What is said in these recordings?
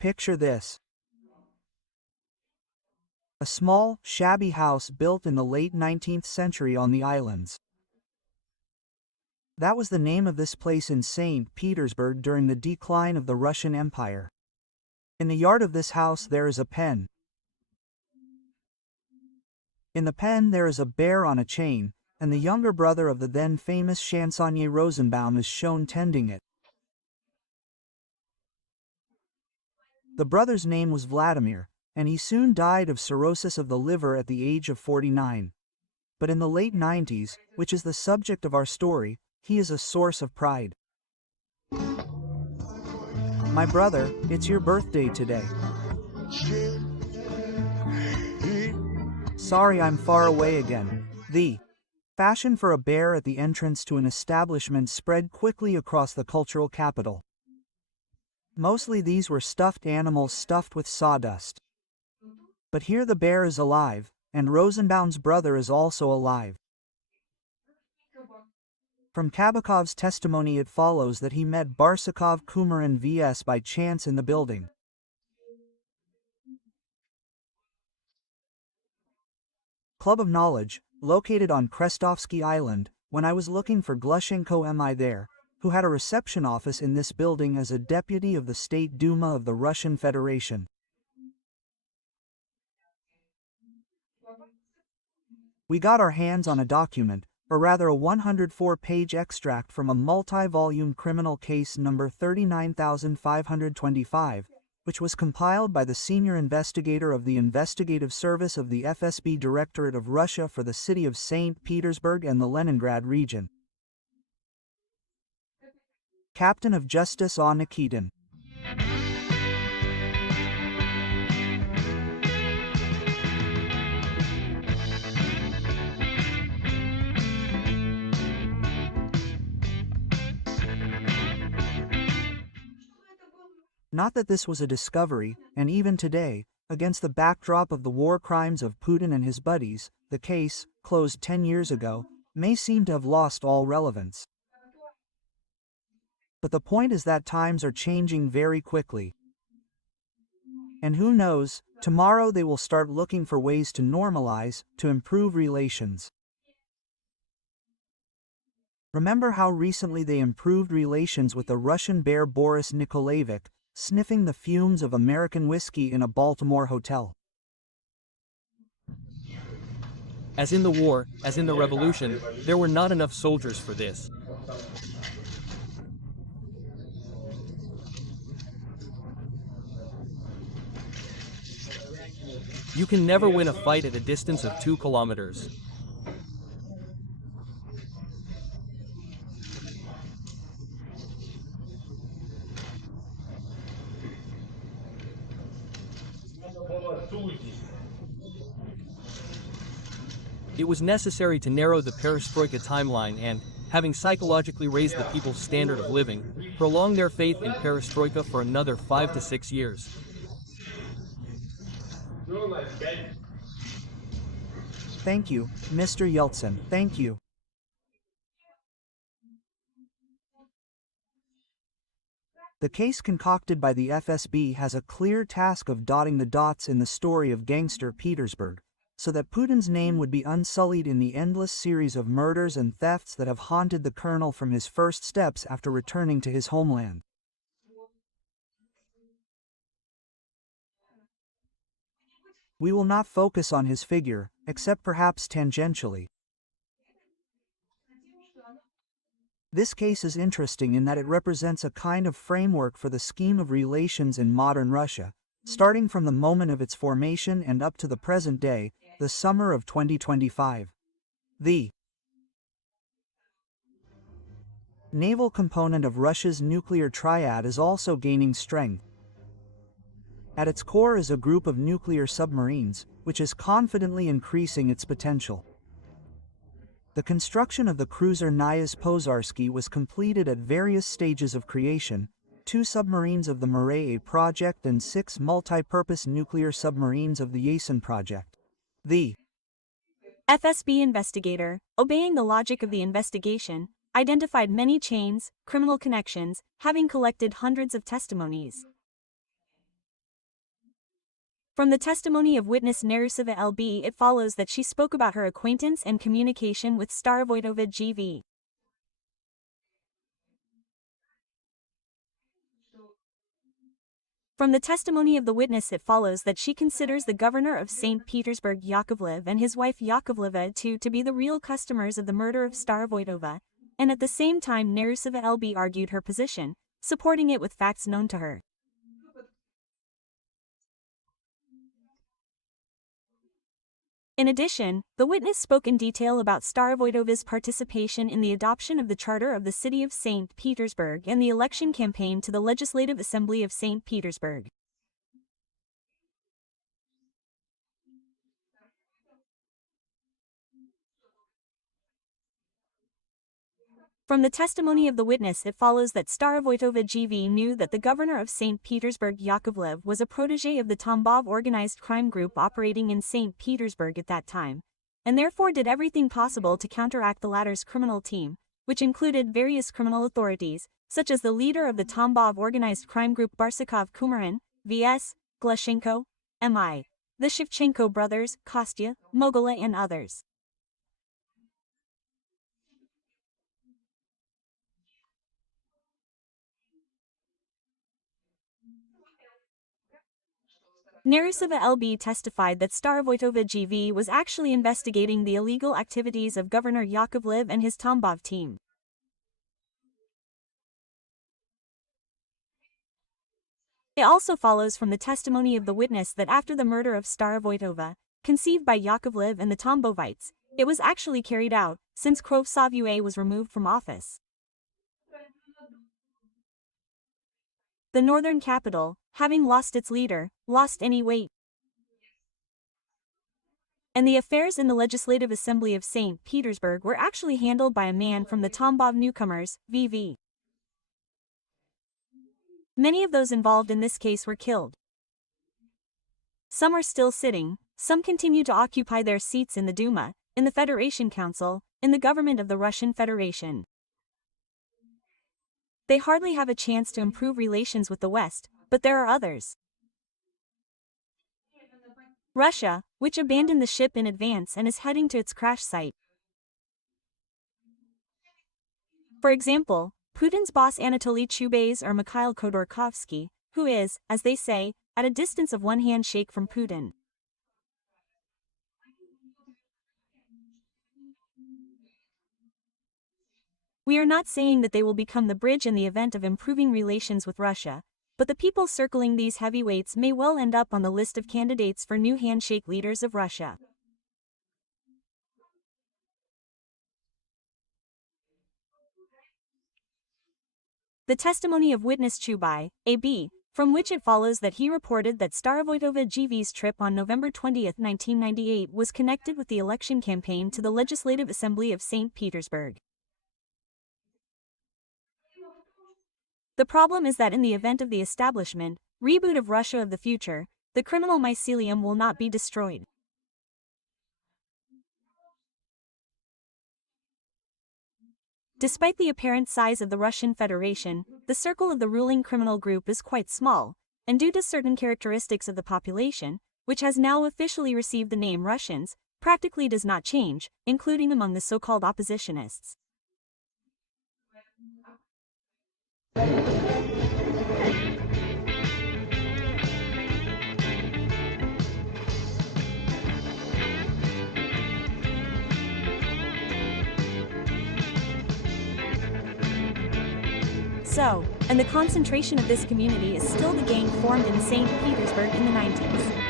Picture this. A small, shabby house built in the late 19th century on the islands. That was the name of this place in St. Petersburg during the decline of the Russian Empire. In the yard of this house there is a pen. In the pen there is a bear on a chain, and the younger brother of the then famous chansonnier Rosenbaum is shown tending it. The brother's name was Vladimir, and he soon died of cirrhosis of the liver at the age of 49. But in the late 90s, which is the subject of our story, he is a source of pride. My brother, it's your birthday today. Sorry I'm far away again. The fashion for a bear at the entrance to an establishment spread quickly across the cultural capital. Mostly these were stuffed animals stuffed with sawdust. But here the bear is alive, and Rosenbaum's brother is also alive. From Kabakov's testimony it follows that he met Barsakov Kumar and V.S. by chance in the building. Club of Knowledge, located on Krestovsky Island, when I was looking for Glushenko M.I. there, who had a reception office in this building as a deputy of the State Duma of the Russian Federation. We got our hands on a document, or rather a 104-page extract from a multi-volume criminal case number 39525, which was compiled by the senior investigator of the investigative service of the FSB Directorate of Russia for the city of St. Petersburg and the Leningrad region. Captain of Justice A. Nikitin. Not that this was a discovery, and even today, against the backdrop of the war crimes of Putin and his buddies, the case, closed 10 years ago, may seem to have lost all relevance. But the point is that times are changing very quickly. And who knows, tomorrow they will start looking for ways to normalize, to improve relations. Remember how recently they improved relations with the Russian bear Boris Nikolaevich, sniffing the fumes of American whiskey in a Baltimore hotel. As in the war, as in the revolution, there were not enough soldiers for this. You can never win a fight at a distance of 2 kilometers. It was necessary to narrow the perestroika timeline and, having psychologically raised the people's standard of living, prolong their faith in perestroika for another 5 to 6 years. Thank you, Mr. Yeltsin, thank you. The case concocted by the FSB has a clear task of dotting the dots in the story of gangster Petersburg, so that Putin's name would be unsullied in the endless series of murders and thefts that have haunted the colonel from his first steps after returning to his homeland. We will not focus on his figure, except perhaps tangentially. This case is interesting in that it represents a kind of framework for the scheme of relations in modern Russia, starting from the moment of its formation and up to the present day, the summer of 2025. The naval component of Russia's nuclear triad is also gaining strength. At its core is a group of nuclear submarines, which is confidently increasing its potential. The construction of the cruiser Nyas Pozarsky was completed at various stages of creation, 2 submarines of the Marais project and 6 multi-purpose nuclear submarines of the Yasen project. The FSB investigator, obeying the logic of the investigation, identified many chains, criminal connections, having collected hundreds of testimonies. From the testimony of witness Nerusova LB, it follows that she spoke about her acquaintance and communication with Starovoytova GV. From the testimony of the witness, it follows that she considers the governor of St. Petersburg Yakovlev and his wife Yakovleva to be the real customers of the murder of Starovoytova, and at the same time Nerusova LB argued her position, supporting it with facts known to her. In addition, the witness spoke in detail about Starovoytova's participation in the adoption of the Charter of the City of St. Petersburg and the election campaign to the Legislative Assembly of St. Petersburg. From the testimony of the witness, it follows that Starovoytova GV knew that the governor of St. Petersburg Yakovlev was a protege of the Tambov organized crime group operating in St. Petersburg at that time, and therefore did everything possible to counteract the latter's criminal team, which included various criminal authorities, such as the leader of the Tambov organized crime group Barsukov Kumarin, V.S. Glashenko, M.I., the Shevchenko brothers, Kostya, Mogola and others. Nerusova LB testified that Starovoytova GV was actually investigating the illegal activities of Governor Yakovlev and his Tambov team. It also follows from the testimony of the witness that after the murder of Starovoytova, conceived by Yakovlev and the Tambovites, it was actually carried out, since Krovsov was removed from office. The northern capital, having lost its leader, lost any weight. And the affairs in the Legislative Assembly of St. Petersburg were actually handled by a man from the Tambov newcomers, VV. Many of those involved in this case were killed. Some are still sitting, some continue to occupy their seats in the Duma, in the Federation Council, in the government of the Russian Federation. They hardly have a chance to improve relations with the West, but there are others. Russia, which abandoned the ship in advance and is heading to its crash site. For example, Putin's boss Anatoly Chubais or Mikhail Khodorkovsky, who is, as they say, at a distance of one handshake from Putin. We are not saying that they will become the bridge in the event of improving relations with Russia, but the people circling these heavyweights may well end up on the list of candidates for new handshake leaders of Russia. The testimony of witness Chubai, A.B., from which it follows that he reported that Starovoytova GV's trip on November 20, 1998 was connected with the election campaign to the Legislative Assembly of St. Petersburg. The problem is that in the event of the establishment, reboot of Russia of the future, the criminal mycelium will not be destroyed. Despite the apparent size of the Russian Federation, the circle of the ruling criminal group is quite small, and due to certain characteristics of the population, which has now officially received the name Russians, practically does not change, including among the so-called oppositionists. So, and the concentration of this community is still the gang formed in St. Petersburg in the 90s.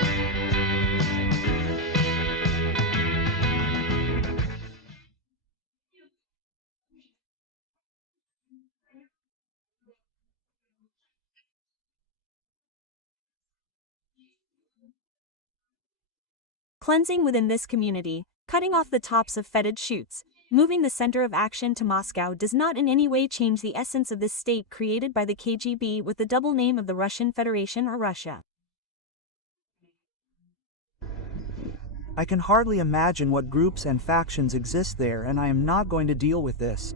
Cleansing within this community, cutting off the tops of fetid shoots, moving the center of action to Moscow does not in any way change the essence of this state created by the KGB with the double name of the Russian Federation or Russia. I can hardly imagine what groups and factions exist there, and I am not going to deal with this.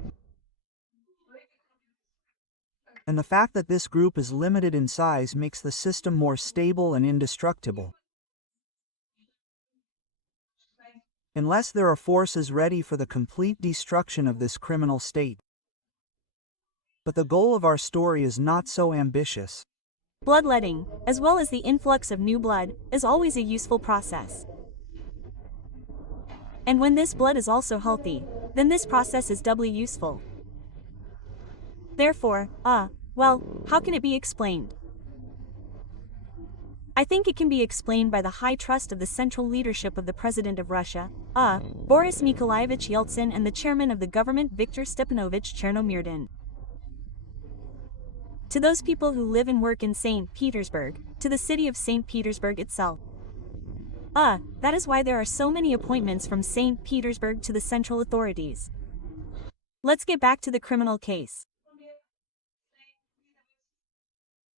And the fact that this group is limited in size makes the system more stable and indestructible. unless there are forces ready for the complete destruction of this criminal state. But the goal of our story is not so ambitious. Bloodletting, as well as the influx of new blood, is always a useful process. And when this blood is also healthy, then this process is doubly useful. Therefore, well, how can it be explained? I think it can be explained by the high trust of the central leadership of the President of Russia, Boris Nikolaevich Yeltsin, and the chairman of the government, Viktor Stepanovich Chernomyrdin. To those people who live and work in St. Petersburg, to the city of St. Petersburg itself. That is why there are so many appointments from St. Petersburg to the central authorities. Let's get back to the criminal case.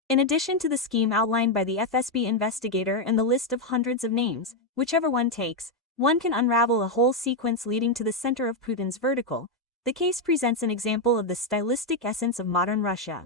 In addition to the scheme outlined by the FSB investigator and the list of hundreds of names, whichever one takes, one can unravel a whole sequence leading to the center of Putin's vertical. The case presents an example of the stylistic essence of modern Russia.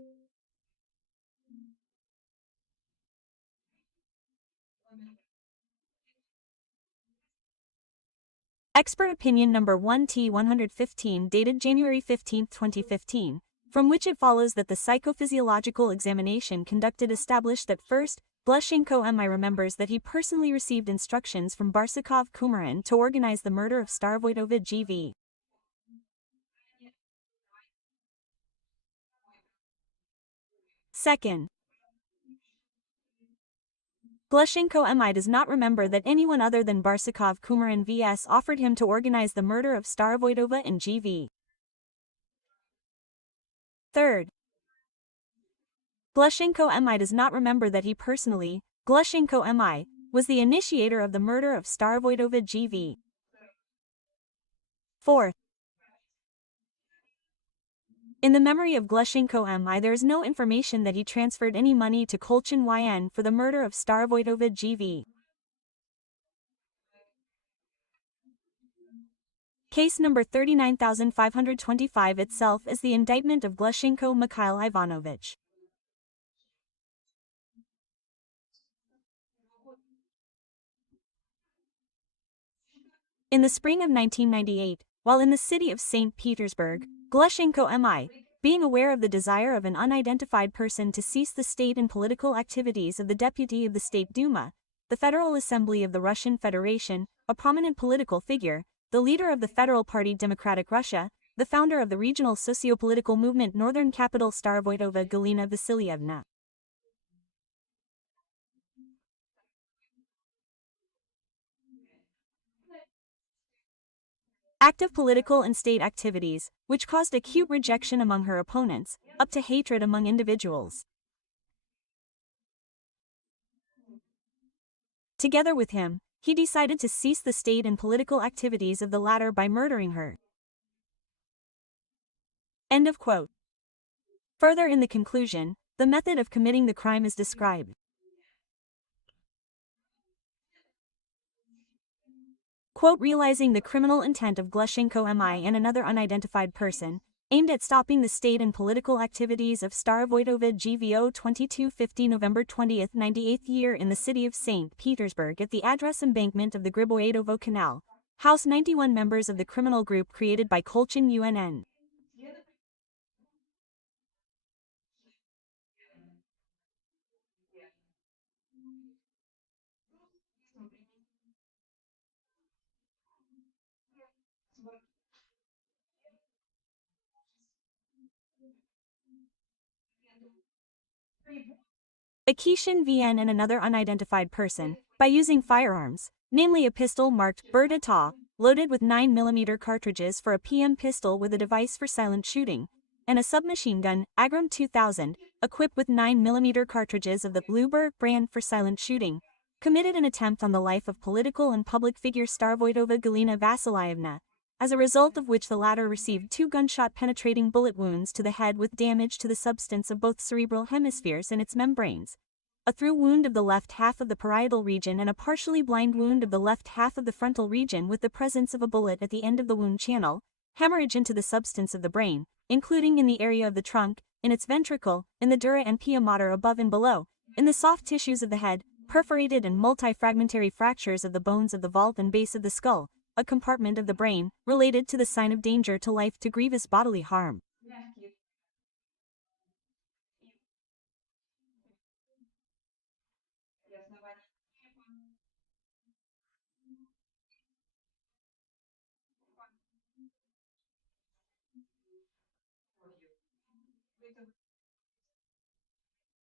Expert opinion number 1T115 dated January 15, 2015, from which it follows that the psychophysiological examination conducted established that first, Glushenko MI remembers that he personally received instructions from Barsukov Kumarin to organize the murder of Starovoytova GV. Second, Glushenko MI does not remember that anyone other than Barsukov Kumarin vs offered him to organize the murder of Starovoytova and GV. Third, Glushenko MI does not remember that he personally, Glushenko MI, was the initiator of the murder of Starovoytova GV. Fourth, in the memory of Glushenko MI there is no information that he transferred any money to Kurochkin YN for the murder of Starovoytova GV. Case number 39525 itself is the indictment of Glushenko Mikhail Ivanovich. In the spring of 1998, while in the city of St. Petersburg, Glushenko MI, being aware of the desire of an unidentified person to cease the state and political activities of the deputy of the State Duma, the Federal Assembly of the Russian Federation, a prominent political figure, the leader of the Federal Party Democratic Russia, the founder of the regional socio-political movement Northern Capital Starovoytova Galina Vasilyevna. Active political and state activities, which caused acute rejection among her opponents, up to hatred among individuals. Together with him, he decided to cease the state and political activities of the latter by murdering her. End of quote. Further in the conclusion, the method of committing the crime is described. Quote, realizing the criminal intent of Glushenko MI and another unidentified person, aimed at stopping the state and political activities of Starovoytova GVO 2250 November 20, 98th year in the city of St. Petersburg at the address embankment of the Griboyedovo Canal, house 91 members of the criminal group created by Kurochkin UNN. Akishin VN and another unidentified person, by using firearms, namely a pistol marked Bird Ata, loaded with 9mm cartridges for a PM pistol with a device for silent shooting, and a submachine gun, Agram 2000, equipped with 9mm cartridges of the Bluebird brand for silent shooting, committed an attempt on the life of political and public figure Starovoytova Galina Vasilyevna, as a result of which the latter received 2 gunshot penetrating bullet wounds to the head with damage to the substance of both cerebral hemispheres and its membranes, a through wound of the left half of the parietal region and a partially blind wound of the left half of the frontal region with the presence of a bullet at the end of the wound channel, hemorrhage into the substance of the brain, including in the area of the trunk, in its ventricle, in the dura and pia mater above and below, in the soft tissues of the head, perforated and multifragmentary fractures of the bones of the vault and base of the skull, a compartment of the brain, related to the sign of danger to life to grievous bodily harm.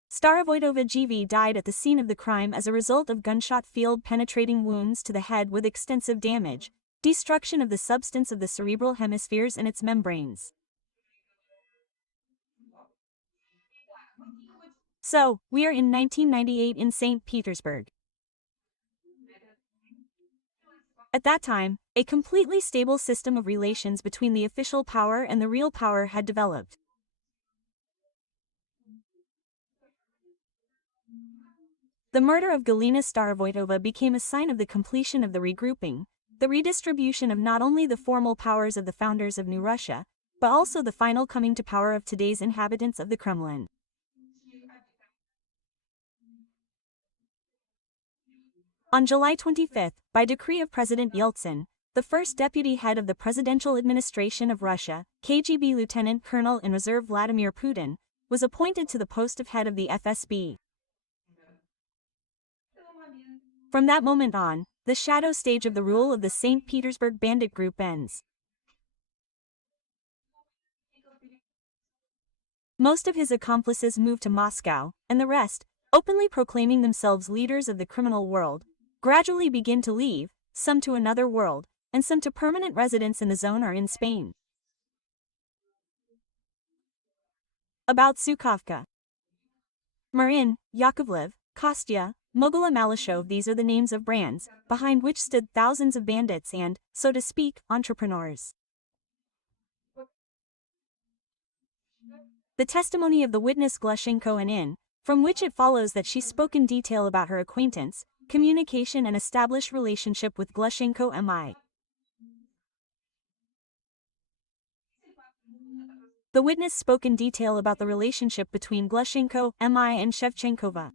Starovoitova GV died at the scene of the crime as a result of gunshot field-penetrating wounds to the head with extensive damage, destruction of the substance of the cerebral hemispheres and its membranes. So, we are in 1998 in St. Petersburg. At that time, a completely stable system of relations between the official power and the real power had developed. The murder of Galina Starovoitova became a sign of the completion of the regrouping, the redistribution of not only the formal powers of the founders of New Russia, but also the final coming to power of today's inhabitants of the Kremlin. On July 25, by decree of President Yeltsin, the first deputy head of the presidential administration of Russia, KGB Lieutenant Colonel in Reserve Vladimir Putin, was appointed to the post of head of the FSB. From that moment on, the shadow stage of the rule of the St. Petersburg bandit group ends. Most of his accomplices moved to Moscow, and the rest, openly proclaiming themselves leaders of the criminal world, gradually begin to leave, some to another world, and some to permanent residence in the zone or in Spain. About Sukhovka. Marin, Yakovlev, Kostya, Mogula Malashov, these are the names of brands, behind which stood thousands of bandits and, so to speak, entrepreneurs. The testimony of the witness Glushenko and in, from which it follows that she spoke in detail about her acquaintance, communication and established relationship with Glushenko MI. The witness spoke in detail about the relationship between Glushenko MI and Shevchenkova,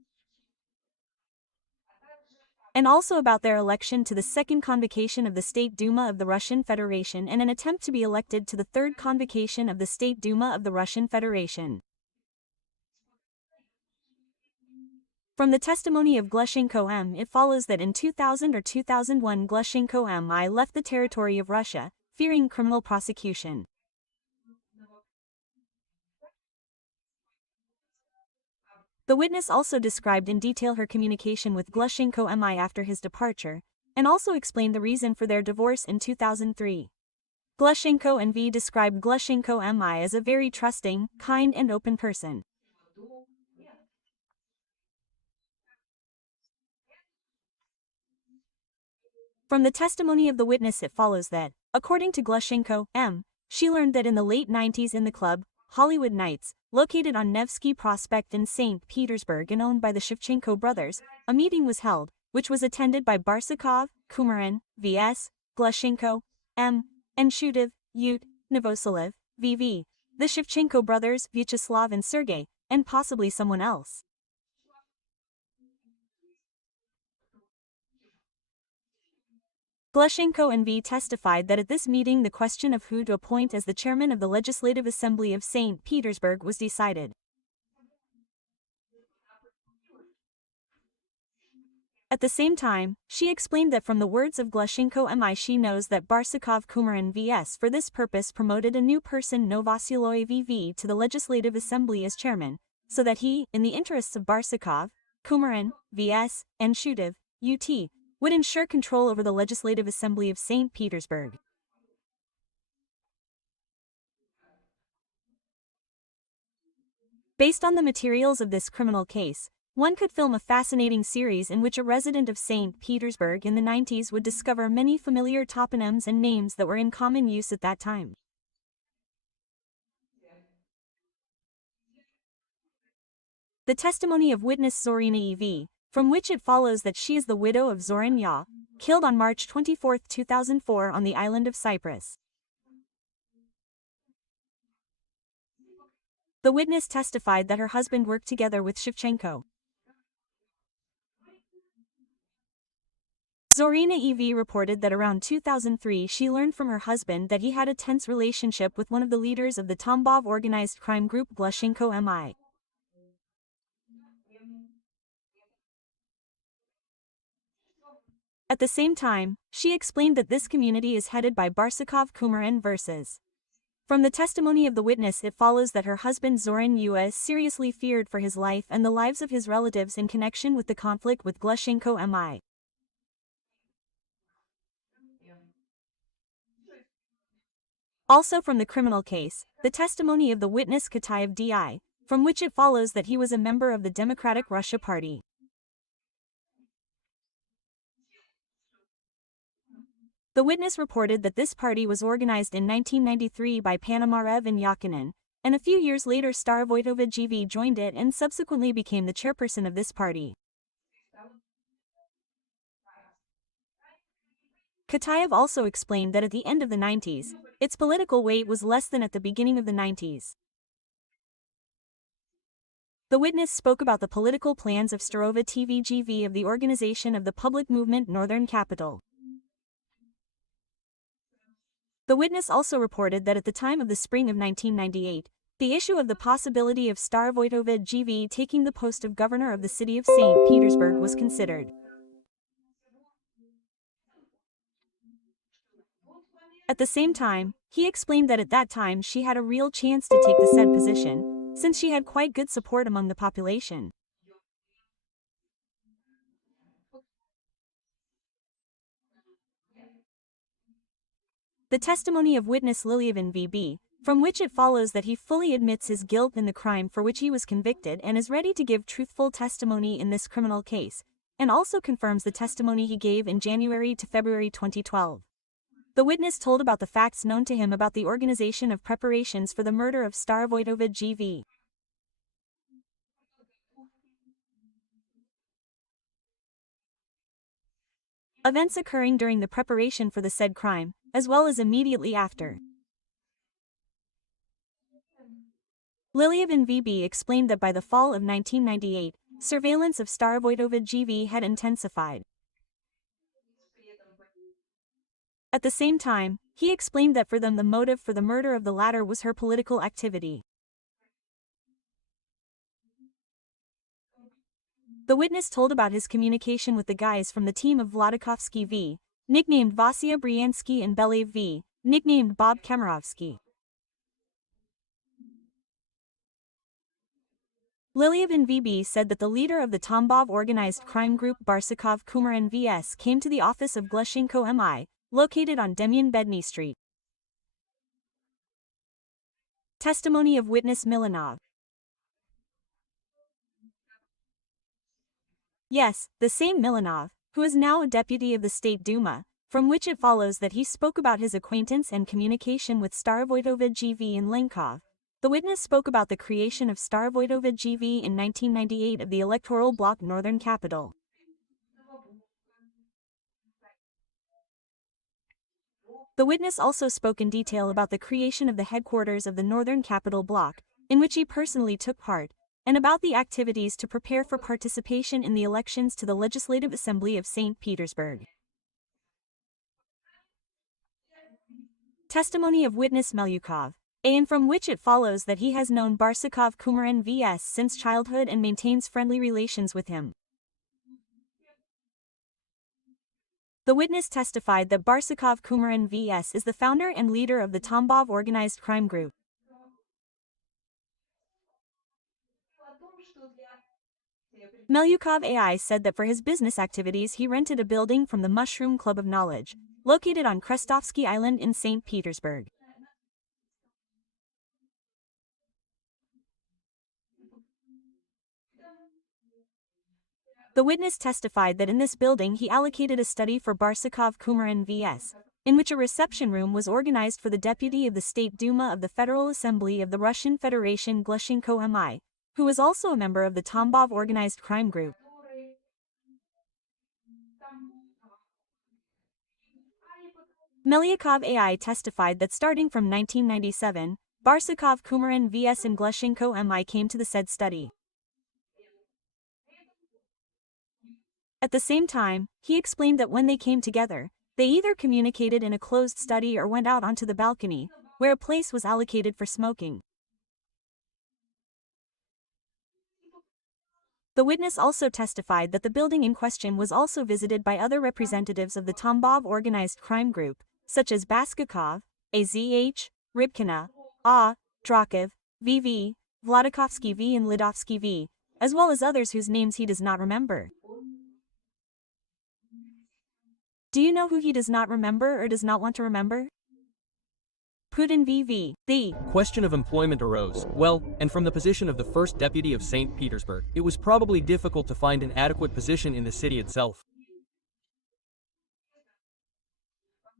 and also about their election to the second convocation of the State Duma of the Russian Federation and an attempt to be elected to the third convocation of the State Duma of the Russian Federation. From the testimony of Glushenko M, it follows that in 2000 or 2001 Glushenko MI left the territory of Russia, fearing criminal prosecution. The witness also described in detail her communication with Glushenko MI after his departure, and also explained the reason for their divorce in 2003. Glushenko and V described Glushenko MI as a very trusting, kind and open person. From the testimony of the witness it follows that, according to Glushenko M, she learned that in the late 90s in the club, Hollywood Nights, located on Nevsky Prospect in St. Petersburg and owned by the Shevchenko brothers, a meeting was held, which was attended by Barsukov, Kumarin, V.S., Glushenko, M., and Shudev, Yut, Novoselev, V.V., the Shevchenko brothers, Vyacheslav and Sergei, and possibly someone else. Glushenko and V testified that at this meeting the question of who to appoint as the chairman of the Legislative Assembly of St. Petersburg was decided. At the same time, she explained that from the words of Glushenko MI she knows that Barsukov Kumarin V.S. for this purpose promoted a new person Novosiloy V.V. to the Legislative Assembly as chairman, so that he, in the interests of Barsukov, Kumarin, V.S., and Shudev, UT, would ensure control over the Legislative Assembly of St. Petersburg. Based on the materials of this criminal case, one could film a fascinating series in which a resident of St. Petersburg in the 90s would discover many familiar toponyms and names that were in common use at that time. The testimony of witness Zorina E.V., from which it follows that she is the widow of Zoran Ya, killed on March 24, 2004 on the island of Cyprus. The witness testified that her husband worked together with Shevchenko. Zorina EV reported that around 2003 she learned from her husband that he had a tense relationship with one of the leaders of the Tambov organized crime group Glushenko MI. At the same time, she explained that this community is headed by Barsukov Kumarin versus. From the testimony of the witness it follows that her husband Zoran Ua is seriously feared for his life and the lives of his relatives in connection with the conflict with Glushenko MI. Also from the criminal case, the testimony of the witness Katayev DI, from which it follows that he was a member of the Democratic Russia Party. The witness reported that this party was organized in 1993 by Panamarev and Yakinin, and a few years later Starovoitova GV joined it and subsequently became the chairperson of this party. Katayev also explained that at the end of the 90s, its political weight was less than at the beginning of the 90s. The witness spoke about the political plans of Starova TV GV of the Organization of the Public Movement Northern Capital. The witness also reported that at the time of the spring of 1998, the issue of the possibility of Starovoitova GV taking the post of governor of the city of St. Petersburg was considered. At the same time, he explained that at that time she had a real chance to take the said position, since she had quite good support among the population. The testimony of witness Lilyavin VB, from which it follows that he fully admits his guilt in the crime for which he was convicted and is ready to give truthful testimony in this criminal case, and also confirms the testimony he gave in January to February 2012. The witness told about the facts known to him about the organization of preparations for the murder of Starovoitova GV. Events occurring during the preparation for the said crime, as well as immediately after. Lilyavin VB explained that by the fall of 1998, surveillance of Starovoitova GV had intensified. At the same time, he explained that for them the motive for the murder of the latter was her political activity. The witness told about his communication with the guys from the team of Vladikovsky V, nicknamed Vasya Bryansky, and Belev V, nicknamed Bob Kamarovsky. Lilyavin VB said that the leader of the Tambov organized crime group Barsukov Kumarin VS came to the office of Glushenko MI, located on Demyan Bedny Street. Testimony of witness Milanov. Yes, the same Milanov, who is now a deputy of the State Duma, from which it follows that he spoke about his acquaintance and communication with Starovoitova GV in Lenkov. The witness spoke about the creation of Starovoitova GV in 1998 of the electoral bloc Northern Capital. The witness also spoke in detail about the creation of the headquarters of the Northern Capital bloc, in which he personally took part, and about the activities to prepare for participation in the elections to the Legislative Assembly of St. Petersburg. Testimony of witness Melyukov, and from which it follows that he has known Barsukov Kumarin VS since childhood and maintains friendly relations with him. The witness testified that Barsukov Kumarin VS is the founder and leader of the Tambov organized crime group. Melyukov AI said that for his business activities he rented a building from the Mushroom Club of Knowledge, located on Krestovsky Island in St. Petersburg. The witness testified that in this building he allocated a study for Barsukov Kumarin VS, in which a reception room was organized for the deputy of the State Duma of the Federal Assembly of the Russian Federation Glushenko MI, who was also a member of the Tambov organized crime group. Melyukov AI testified that starting from 1997, Barsukov Kumarin VS and Glushenko MI came to the said study. At the same time, he explained that when they came together, they either communicated in a closed study or went out onto the balcony, where a place was allocated for smoking. The witness also testified that the building in question was also visited by other representatives of the Tambov organized crime group, such as Baskakov, AZH, Rybkina, A, Drakov, VV, Vladikovsky V and Lidovsky V, as well as others whose names he does not remember. Do you know who he does not remember or does not want to remember? Putin VV. The question of employment arose. Well, and from the position of the first deputy of St. Petersburg, it was probably difficult to find an adequate position in the city itself.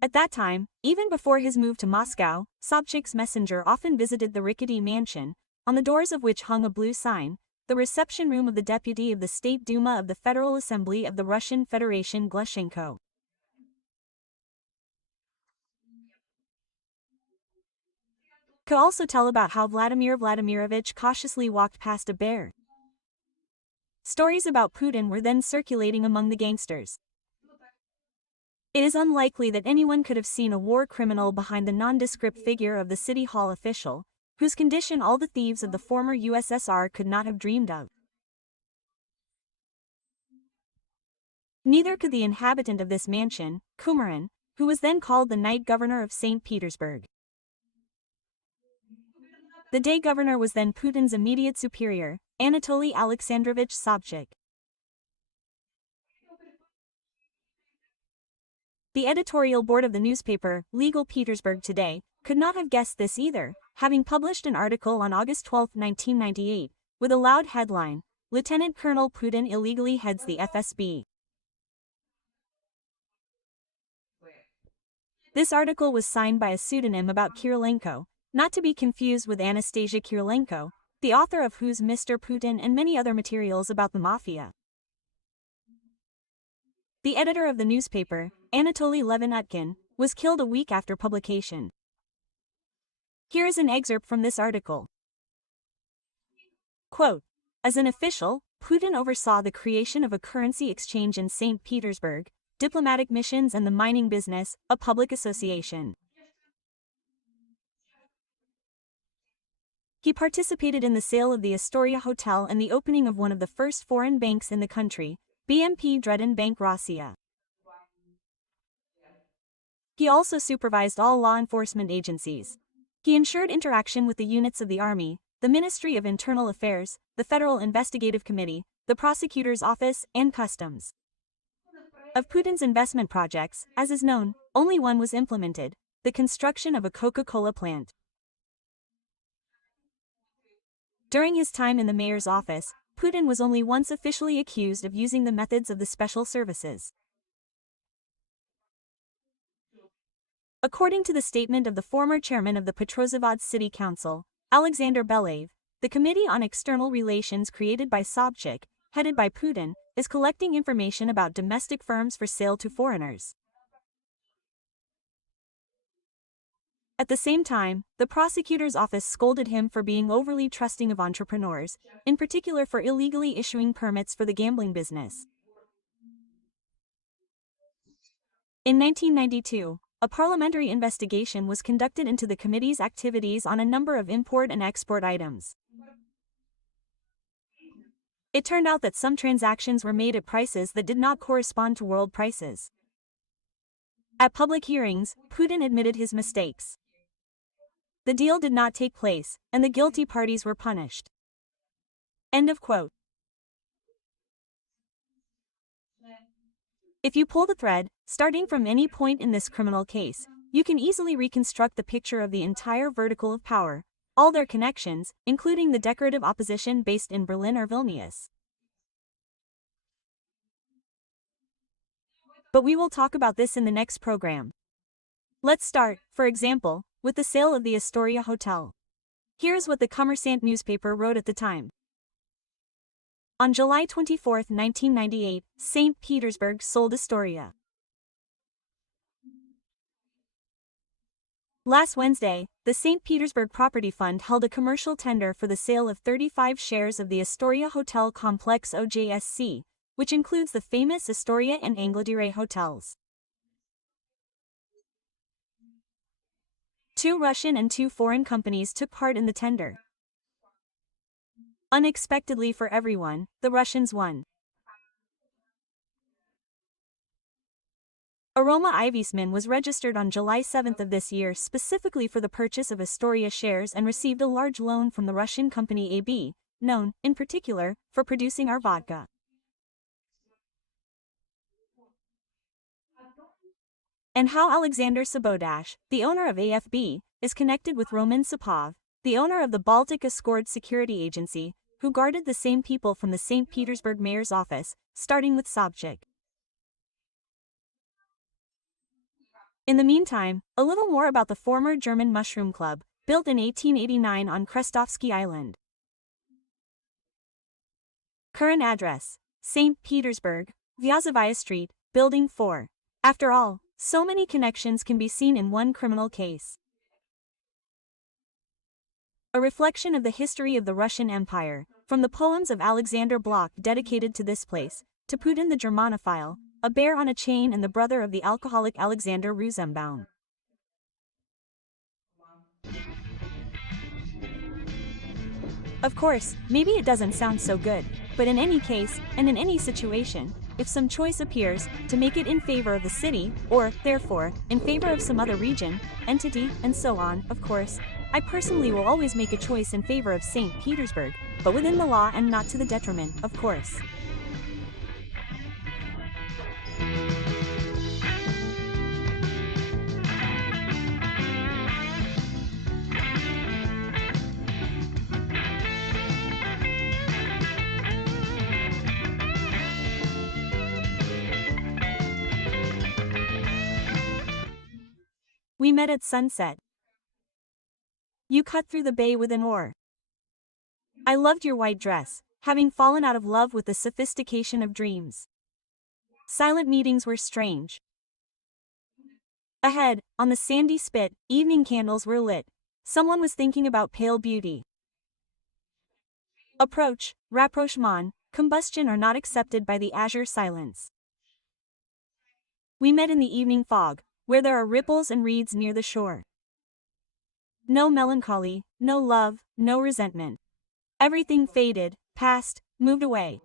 At that time, even before his move to Moscow, Sobchak's messenger often visited the rickety mansion, on the doors of which hung a blue sign, the reception room of the deputy of the State Duma of the Federal Assembly of the Russian Federation Glushenko. Could also tell about how Vladimir Vladimirovich cautiously walked past a bear. Stories about Putin were then circulating among the gangsters. It is unlikely that anyone could have seen a war criminal behind the nondescript figure of the city hall official, whose condition all the thieves of the former USSR could not have dreamed of. Neither could the inhabitant of this mansion, Kumarin, who was then called the Night Governor of St. Petersburg. The day governor was then Putin's immediate superior, Anatoly Alexandrovich Sobchak. The editorial board of the newspaper, Legal Petersburg Today, could not have guessed this either, having published an article on August 12, 1998, with a loud headline, Lieutenant Colonel Putin illegally heads the FSB. This article was signed by a pseudonym about Kirilenko, not to be confused with Anastasia Kirilenko, the author of Who's Mr. Putin and many other materials about the mafia. The editor of the newspaper, Anatoly Levinutkin, was killed a week after publication. Here is an excerpt from this article. Quote, as an official, Putin oversaw the creation of a currency exchange in St. Petersburg, diplomatic missions and the mining business, a public association. He participated in the sale of the Astoria Hotel and the opening of one of the first foreign banks in the country, BNP Dredin Bank Russia. He also supervised all law enforcement agencies. He ensured interaction with the units of the Army, the Ministry of Internal Affairs, the Federal Investigative Committee, the Prosecutor's Office, and Customs. Of Putin's investment projects, as is known, only one was implemented, the construction of a Coca-Cola plant. During his time in the mayor's office, Putin was only once officially accused of using the methods of the special services. According to the statement of the former chairman of the Petrozavod City Council, Alexander Belayev, the Committee on External Relations created by Sobchak, headed by Putin, is collecting information about domestic firms for sale to foreigners. At the same time, the prosecutor's office scolded him for being overly trusting of entrepreneurs, in particular for illegally issuing permits for the gambling business. In 1992, a parliamentary investigation was conducted into the committee's activities on a number of import and export items. It turned out that some transactions were made at prices that did not correspond to world prices. At public hearings, Putin admitted his mistakes. The deal did not take place, and the guilty parties were punished. End of quote. If you pull the thread, starting from any point in this criminal case, you can easily reconstruct the picture of the entire vertical of power, all their connections, including the decorative opposition based in Berlin or Vilnius. But we will talk about this in the next program. Let's start, for example, with the sale of the Astoria Hotel. Here's what the Kommersant newspaper wrote at the time. On July 24, 1998, St. Petersburg sold Astoria. Last Wednesday, the St. Petersburg Property Fund held a commercial tender for the sale of 35 shares of the Astoria Hotel Complex OJSC, which includes the famous Astoria and Angladire hotels. 2 Russian and 2 foreign companies took part in the tender. Unexpectedly for everyone, the Russians won. Aroma Ivisman was registered on July 7 of this year specifically for the purchase of Astoria shares and received a large loan from the Russian company AB, known, in particular, for producing our vodka. And how Alexander Sabodash, the owner of AFB, is connected with Roman Supov, the owner of the Baltic Escort Security Agency, who guarded the same people from the St. Petersburg mayor's office, starting with Sobchak. In the meantime, a little more about the former German Mushroom Club, built in 1889 on Krestovsky Island. Current address: St. Petersburg, Vyazovaya Street, Building 4. After all, so many connections can be seen in one criminal case. A reflection of the history of the Russian Empire, from the poems of Alexander Blok dedicated to this place, to Putin the Germanophile, a bear on a chain and the brother of the alcoholic Alexander Rosenbaum. Of course, maybe it doesn't sound so good, but in any case, and in any situation, if some choice appears, to make it in favor of the city, or, therefore, in favor of some other region, entity, and so on, of course, I personally will always make a choice in favor of St. Petersburg, but within the law and not to the detriment, of course. We met at sunset. You cut through the bay with an oar. I loved your white dress, having fallen out of love with the sophistication of dreams. Silent meetings were strange. Ahead, on the sandy spit, evening candles were lit. Someone was thinking about pale beauty. Approach, rapprochement, combustion are not accepted by the azure silence. We met in the evening fog, where there are ripples and reeds near the shore. No melancholy, no love, no resentment. Everything faded, passed, moved away.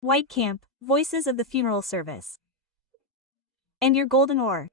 White camp, voices of the funeral service. And your golden oar.